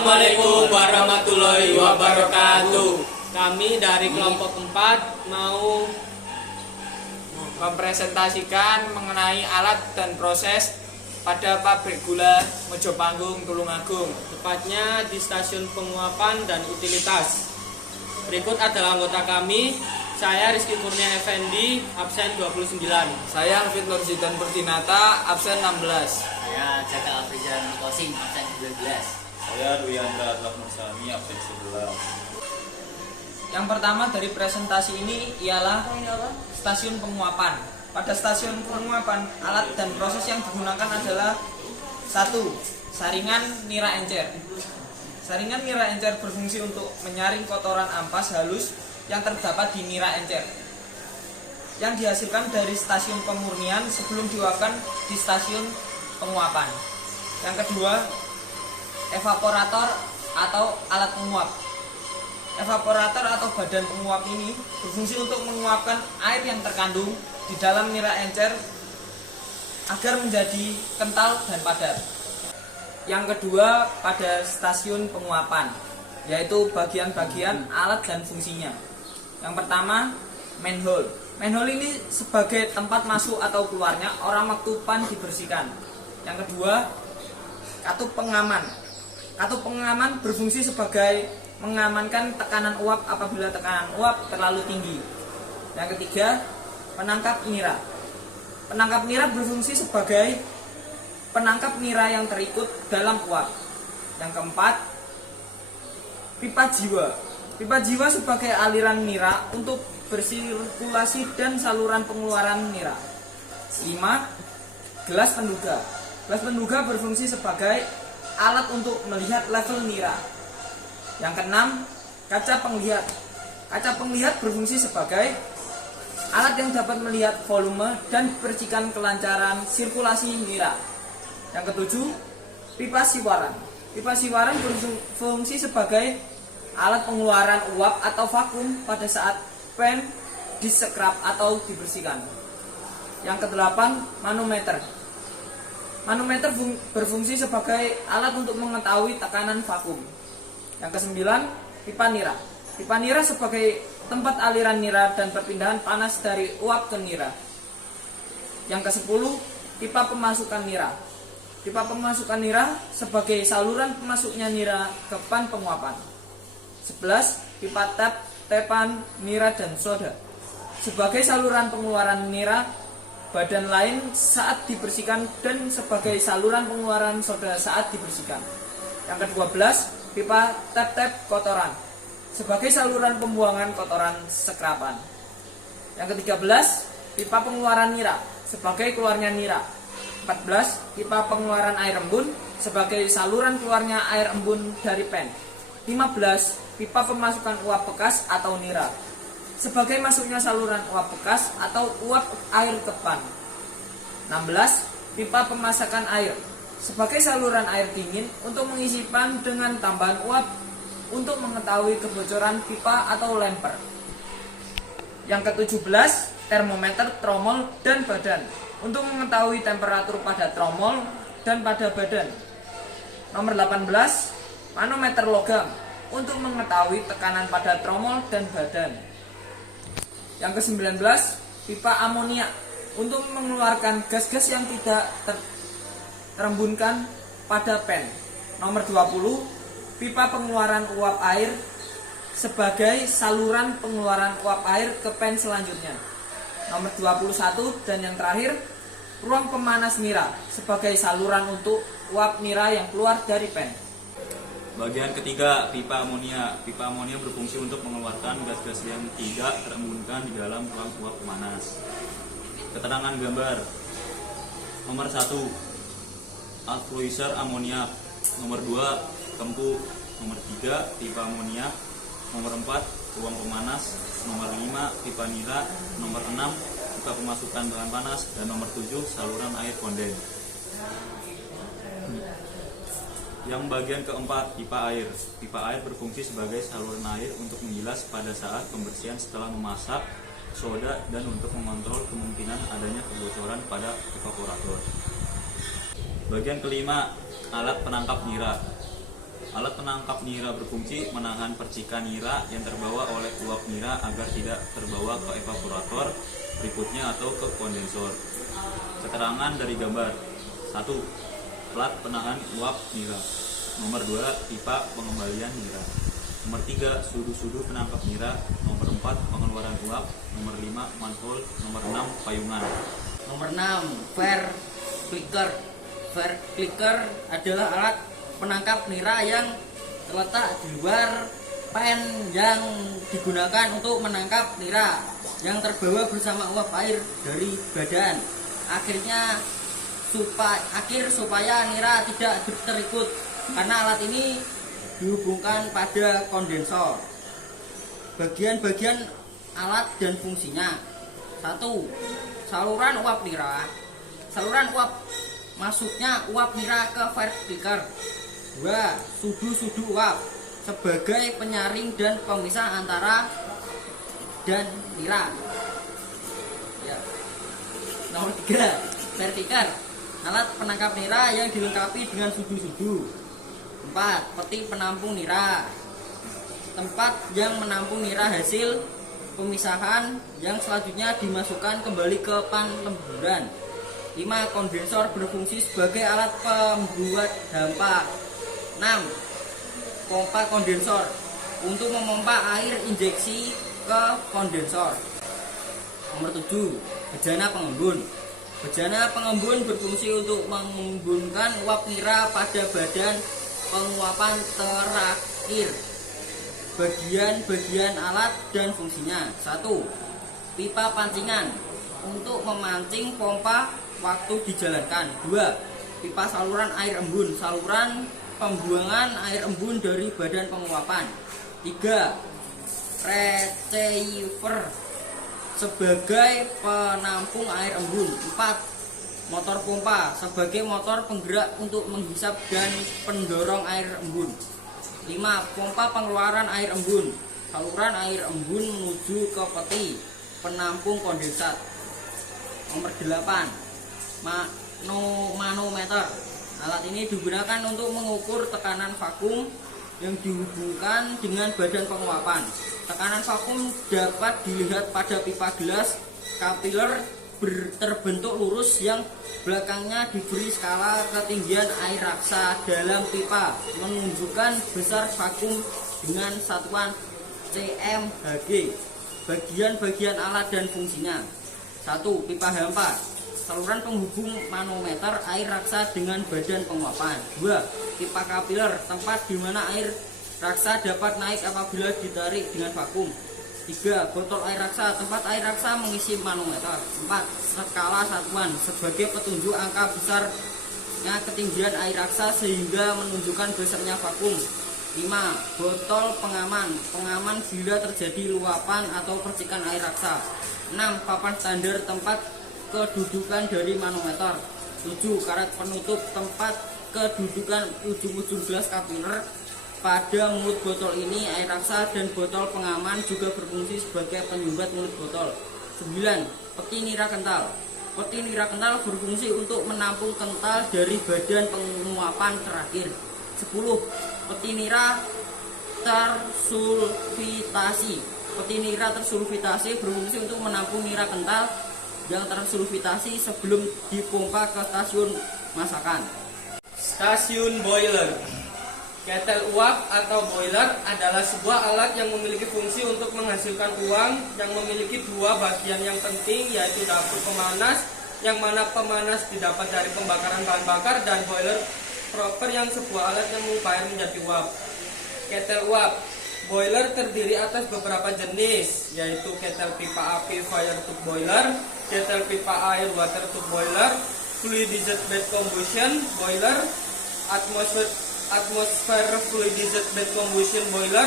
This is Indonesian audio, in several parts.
Assalamualaikum warahmatullahi wabarakatuh. Kami dari kelompok 4 mau mempresentasikan mengenai alat dan proses pada pabrik gula Mojopanggung, Tulungagung, tepatnya di stasiun penguapan dan utilitas. Berikut adalah anggota kami. Saya Rizky Kurnia Effendi, absen 29. Saya Hafid Nurzidan Perdinata, absen 16. Saya Jaka Afrijan Kosim, absen 12. Saya Duyandra Atlas Mursani, absen 11. Yang pertama dari presentasi ini ialah stasiun penguapan. Pada stasiun penguapan, alat dan proses yang digunakan adalah 1. Saringan nira encer. Saringan nira encer berfungsi untuk menyaring kotoran ampas halus yang terdapat di nira encer yang dihasilkan dari stasiun pemurnian sebelum diuapkan di stasiun penguapan. Yang kedua, evaporator atau alat penguap. Evaporator atau badan penguap ini berfungsi untuk menguapkan air yang terkandung di dalam nira encer agar menjadi kental dan padat. Yang kedua, pada stasiun penguapan, yaitu bagian-bagian alat dan fungsinya. Yang pertama, manhole. Manhole ini sebagai tempat masuk atau keluarnya orang waktu pan dibersihkan. Yang kedua, katup pengaman. Katup pengaman berfungsi sebagai mengamankan tekanan uap apabila tekanan uap terlalu tinggi. Yang ketiga, penangkap nira. Penangkap nira berfungsi sebagai penangkap nira yang terikut dalam uap. Yang keempat, pipa jiwa. Pipa jiwa sebagai aliran nira untuk bersirkulasi dan saluran pengeluaran nira. 5. Gelas penduga. Gelas penduga berfungsi sebagai alat untuk melihat level nira. Yang keenam, kaca penglihat. Kaca penglihat berfungsi sebagai alat yang dapat melihat volume dan percikan kelancaran sirkulasi nira. Yang ketujuh, pipa siwaran. Pipa siwaran berfungsi sebagai alat pengeluaran uap atau vakum pada saat pen disekrap atau dibersihkan. Yang kedelapan, manometer. Manometer berfungsi sebagai alat untuk mengetahui tekanan vakum. Yang kesembilan, pipa nira. Pipa nira sebagai tempat aliran nira dan perpindahan panas dari uap ke nira. Yang kesepuluh, pipa pemasukan nira. Pipa pemasukan nira sebagai saluran pemasuknya nira ke pan penguapan. 11. Pipa tap, tepan, nira dan soda sebagai saluran pengeluaran nira badan lain saat dibersihkan dan sebagai saluran pengeluaran soda saat dibersihkan. Yang ke-12, pipa tap-tap kotoran sebagai saluran pembuangan kotoran sekrapan. Yang ke-13, pipa pengeluaran nira sebagai keluarnya nira. 14. Pipa pengeluaran air embun sebagai saluran keluarnya air embun dari pen. 15. Pipa pemasukan uap bekas atau nira sebagai masuknya saluran uap bekas atau uap air ke pan. 16. Pipa pemasakan air sebagai saluran air dingin untuk mengisi pan dengan tambahan uap untuk mengetahui kebocoran pipa atau lemper. Yang ke-17, termometer, tromol, dan badan untuk mengetahui temperatur pada tromol dan pada badan. Nomor 18, manometer logam untuk mengetahui tekanan pada tromol dan badan. Yang ke-19, pipa amonia untuk mengeluarkan gas-gas yang tidak terembunkan pada pen. Nomor 20, pipa pengeluaran uap air sebagai saluran pengeluaran uap air ke pen selanjutnya. Nomor 21 dan yang terakhir, ruang pemanas nira sebagai saluran untuk uap nira yang keluar dari pen. Bagian ketiga, pipa amonia. Pipa amonia berfungsi untuk mengeluarkan gas-gas yang tidak terembunkan di dalam ruang uap pemanas. Keterangan gambar. Nomor 1, alfluizer amoniak. Nomor 2, kempu. Nomor 3, pipa amoniak. Nomor 4, ruang pemanas. Nomor 5, pipa nira. Nomor 6, pipa pemasukan bahan panas. Dan nomor 7, saluran air konden. Yang bagian keempat, pipa air. Pipa air berfungsi sebagai saluran air untuk menggilas pada saat pembersihan setelah memasak soda dan untuk mengontrol kemungkinan adanya kebocoran pada evaporator. Bagian kelima, alat penangkap nira. Alat penangkap nira berfungsi menahan percikan nira yang terbawa oleh uap nira agar tidak terbawa ke evaporator berikutnya atau ke kondensor. Keterangan dari gambar. 1. Plat penahan uap nira. Nomor 2. Pipa pengembalian nira. Nomor 3. Sudu-sudu penangkap nira. Nomor 4. Pengeluaran uap. Nomor 5. Manhole. Nomor 6. Payungan. Nomor 6, Fair Clicker. Fair Clicker adalah alat penangkap nira yang terletak di luar pen yang digunakan untuk menangkap nira yang terbawa bersama uap air dari badan. Supaya nira tidak terikut karena alat ini dihubungkan pada kondensor. Bagian-bagian alat dan fungsinya. 1. Saluran uap nira. Saluran uap masuknya uap nira ke fair clicker. 2. Sudu-sudu uap sebagai penyaring dan pemisah antara dan nira. Ya. Nomor 3. Fair clicker, alat penangkap nira yang dilengkapi dengan sudu-sudu. 4. Peti penampung nira, tempat yang menampung nira hasil pemisahan yang selanjutnya dimasukkan kembali ke pan lemburan. 5. Kondensor berfungsi sebagai alat pembuat dampak. 6. Pompa kondensor untuk memompa air injeksi ke kondensor. Nomor 7. Bejana pengembun. Bejana pengembun berfungsi untuk mengembunkan uap nira pada badan penguapan terakhir. Bagian-bagian alat dan fungsinya. 1. Pipa pancingan untuk memancing pompa waktu dijalankan. 2. Pipa saluran air embun, saluran pembuangan air embun dari badan penguapan. 3. Receiver sebagai penampung air embun. 4. Motor pompa sebagai motor penggerak untuk menghisap dan pendorong air embun. 5. Pompa pengeluaran air embun, saluran air embun menuju ke peti penampung kondensat. Nomor 8. Manometer. Alat ini digunakan untuk mengukur tekanan vakum yang dihubungkan dengan badan penguapan. Tekanan vakum dapat dilihat pada pipa gelas kapiler terbentuk lurus yang belakangnya diberi skala ketinggian air raksa dalam pipa menunjukkan besar vakum dengan satuan cmHg. Bagian-bagian alat dan fungsinya. 1. Pipa hampa, saluran penghubung manometer air raksa dengan badan penguapan. 2. Pipa kapiler, tempat di mana air raksa dapat naik apabila ditarik dengan vakum. 3. Botol air raksa, tempat air raksa mengisi manometer. 4. Skala satuan sebagai petunjuk angka besarnya ketinggian air raksa sehingga menunjukkan besarnya vakum. 5. Botol pengaman, pengaman bila terjadi luapan atau percikan air raksa. 6. Papan standar tempat kedudukan dari manometer. 7. Karet penutup, tempat kedudukan ujung-ujung gelas kapiler. Pada mulut botol ini air raksa dan botol pengaman juga berfungsi sebagai penyumbat mulut botol. 9. Peti nira kental. Peti nira kental berfungsi untuk menampung kental dari badan penguapan terakhir. 10. Peti nira tersulfitasi. Peti nira tersulfitasi berfungsi untuk menampung nira kental yang tersulfitasi sebelum dipompa ke stasiun masakan. Stasiun boiler. Ketel uap atau boiler adalah sebuah alat yang memiliki fungsi untuk menghasilkan uang yang memiliki dua bagian yang penting, yaitu dapur pemanas yang mana pemanas didapat dari pembakaran bahan bakar, dan boiler proper yang sebuah alat yang mengubah air menjadi uap. Ketel uap. Boiler terdiri atas beberapa jenis, yaitu ketel pipa api fire tube boiler, ketel pipa air water tube boiler, fluidized bed combustion boiler, atmosphere fluidized bed combustion boiler,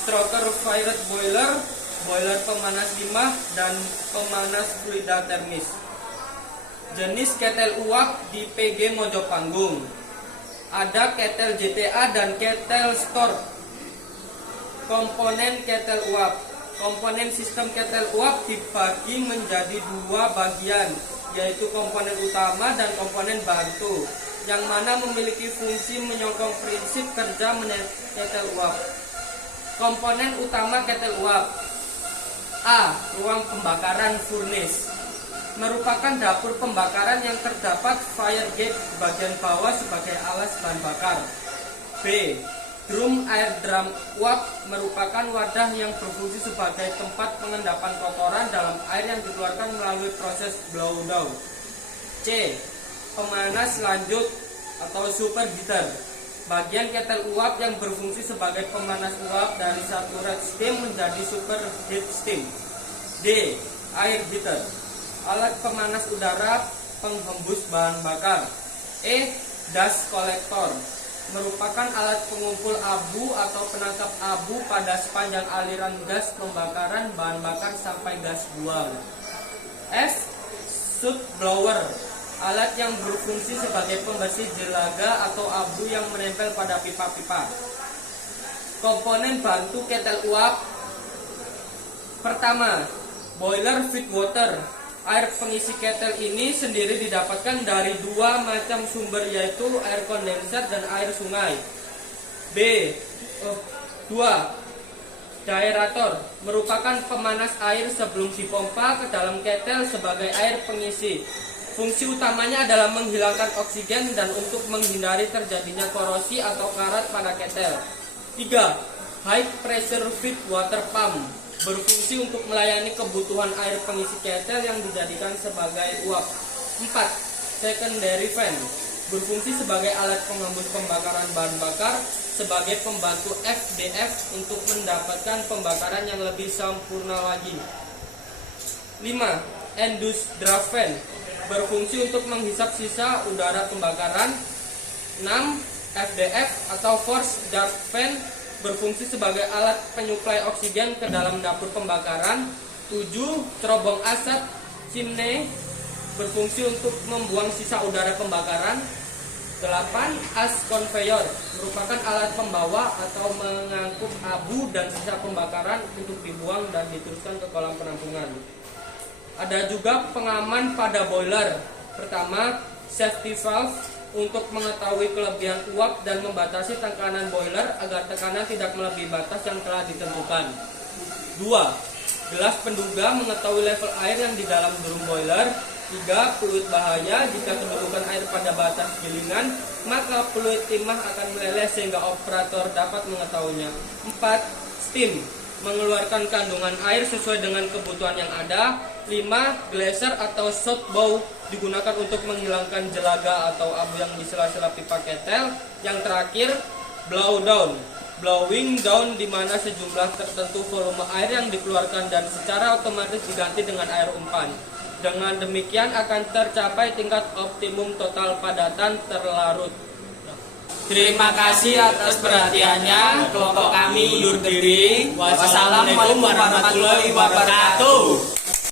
stroker fired boiler, boiler pemanas limbah, dan pemanas fluida termis. Jenis ketel uap di PG Mojopanggung. Ada ketel GTA dan ketel store. Komponen ketel uap. Komponen sistem ketel uap dibagi menjadi dua bagian, yaitu komponen utama dan komponen bantu. yang mana memiliki fungsi menyokong prinsip kerja ketel uap. Komponen utama ketel uap. A. Ruang pembakaran furnace, merupakan dapur pembakaran yang terdapat fire gate di bagian bawah sebagai alas bahan bakar. B. Drum air drum uap, merupakan wadah yang berfungsi sebagai tempat pengendapan kotoran dalam air yang dikeluarkan melalui proses blow down. C. Pemanas lanjut atau superheater, bagian ketel uap yang berfungsi sebagai pemanas uap dari satu red steam menjadi superheat steam. D. Air heater, alat pemanas udara penghembus bahan bakar. E. Dust collector, merupakan alat pengumpul abu atau penangkap abu pada sepanjang aliran gas pembakaran bahan bakar sampai gas buang. F. Soot blower, alat yang berfungsi sebagai pembersih jelaga atau abu yang menempel pada pipa-pipa. Komponen bantu ketel uap. Pertama, boiler feed water. Air pengisi ketel ini sendiri didapatkan dari dua macam sumber, yaitu air kondensat dan air sungai. B. 2. Daerator, merupakan pemanas air sebelum dipompa ke dalam ketel sebagai air pengisi. Fungsi utamanya adalah menghilangkan oksigen dan untuk menghindari terjadinya korosi atau karat pada ketel. 3. High pressure feed water pump, berfungsi untuk melayani kebutuhan air pengisi ketel yang dijadikan sebagai uap. 4. Secondary fan, berfungsi sebagai alat penghembus pembakaran bahan bakar sebagai pembantu FDF untuk mendapatkan pembakaran yang lebih sempurna lagi. 5. Induced draft fan, berfungsi untuk menghisap sisa udara pembakaran. 6. FDF atau forced draft fan, berfungsi sebagai alat penyuplai oksigen ke dalam dapur pembakaran. 7. Cerobong asap chimney, berfungsi untuk membuang sisa udara pembakaran. 8. Ash conveyor, merupakan alat pembawa atau mengangkut abu dan sisa pembakaran untuk dibuang dan diteruskan ke kolam penampungan. Ada juga pengaman pada boiler. Pertama, safety valve, untuk mengetahui kelebihan uap dan membatasi tekanan boiler agar tekanan tidak melebihi batas yang telah ditentukan. 2. Gelas penduga, mengetahui level air yang di dalam drum boiler. 3. Fluid bahaya, jika kedudukan air pada batas gilingan maka fluid timah akan meleleh sehingga operator dapat mengetahuinya. 4. Steam, mengeluarkan kandungan air sesuai dengan kebutuhan yang ada. 5. Glaser atau shot bow, digunakan untuk menghilangkan jelaga atau abu yang di sela-sela pipa ketel. Yang terakhir, blow down, blowing down, di mana sejumlah tertentu volume air yang dikeluarkan dan secara otomatis diganti dengan air umpan. Dengan demikian akan tercapai tingkat optimum total padatan terlarut. Terima kasih atas perhatiannya. Kelompok kami undur diri. Wassalamualaikum warahmatullahi wabarakatuh.